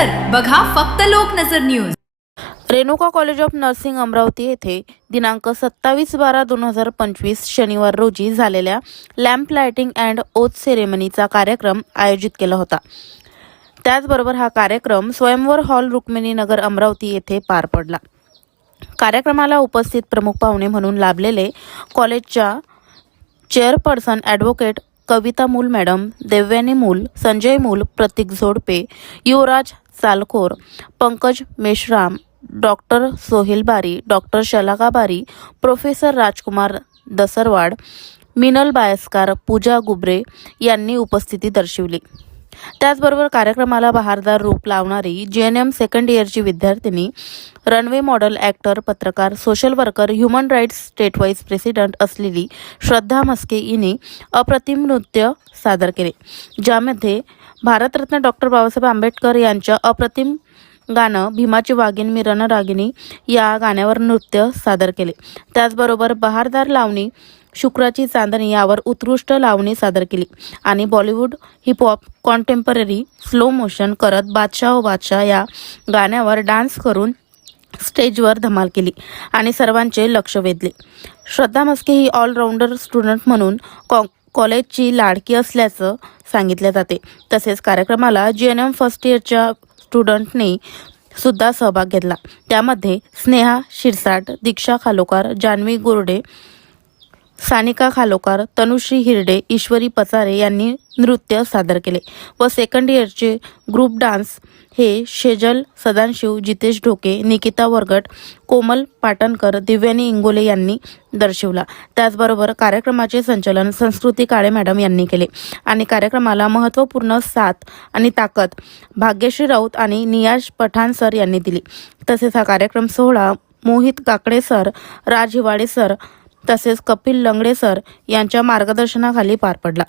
नजर बघा फक्त Loknajar news. Renuka college of nursing Amravati येथे दिनांक 27/12/2025 शनिवार रोजी झालेल्या लॅम्प लाइटिंग अँड ओथ सेरेमनीचा कार्यक्रम आयोजित केला होता। त्याचबरोबर हा कार्यक्रम स्वयंवर हॉल रुक्मिणीनगर अमरावती येथे पार पडला। कार्यक्रमाला उपस्थित प्रमुख पाहुणे म्हणून लाभलेले कॉलेजच्या चेअरपर्सन ॲडव्होकेट कविता मूल मॅडम, देवयानी मूल, संजय मूल, प्रतीक झोडपे, युवराज चालखोर, पंकज मेश्राम, डॉक्टर सोहेल बारी, डॉक्टर शलाका बारी, प्रोफेसर राजकुमार दसरवाड, मिनल बायस्कार, पूजा गुबरे यांनी उपस्थिती दर्शवली। त्याचबरोबर कार्यक्रमाला बहारदार रूप लावणारी JNM सेकंड इयरची विद्यार्थिनी, रनवे मॉडेल, ॲक्टर, पत्रकार, social worker, human rights state wise president असलेली श्रद्धा मस्के हिने अप्रतिम नृत्य सादर केले, ज्यामध्ये भारतरत्न डॉक्टर बाबासाहेब आंबेडकर यांच्या अप्रतिम गाणं भीमाची वाघीण मी रणरागिणी या गाण्यावर नृत्य सादर केले। त्याचबरोबर बहारदार लावणी शुक्राची चांदणी यावर उत्कृष्ट लावणी सादर केली आणि Bollywood, hip hop, contemporary, slow motion करत बादशाह ओ बादशाह या गाण्यावर डान्स करून स्टेजवर धमाल केली आणि सर्वांचे लक्ष वेधले। श्रद्धा मस्के ही ऑलराऊंडर स्टुडंट म्हणून कॉलेजची लाडकी असल्याचं सांगितले जाते। तसेच कार्यक्रमाला JNM फर्स्ट इयरच्या स्टुडंटने सुद्धा सहभाग घेतला। त्यामध्ये स्नेहा शिरसाट, दीक्षा खालोकार, जान्हवी गोरडे, सानिका खालोकार, तनुश्री हिरडे, ईश्वरी पचारे यांनी नृत्य सादर केले व सेकंड इयरचे ग्रुप डान्स हे शेजल सदाशिव, जितेश ढोके, निकिता वरगट, कोमल पाटणकर, दिव्यानी इंगोले यांनी दर्शवला। त्याचबरोबर कार्यक्रमाचे संचालन संस्कृती काळे मॅडम यांनी केले आणि कार्यक्रमाला महत्त्वपूर्ण साथ आणि ताकद भाग्यश्री राऊत आणि नियाज पठाण सर यांनी दिली। तसेच हा कार्यक्रम सोहळा मोहित काकडे सर, राज हिवाडे सर तसेच कपिल लंगडे सर यांच्या मार्गदर्शनाखाली पार पडला।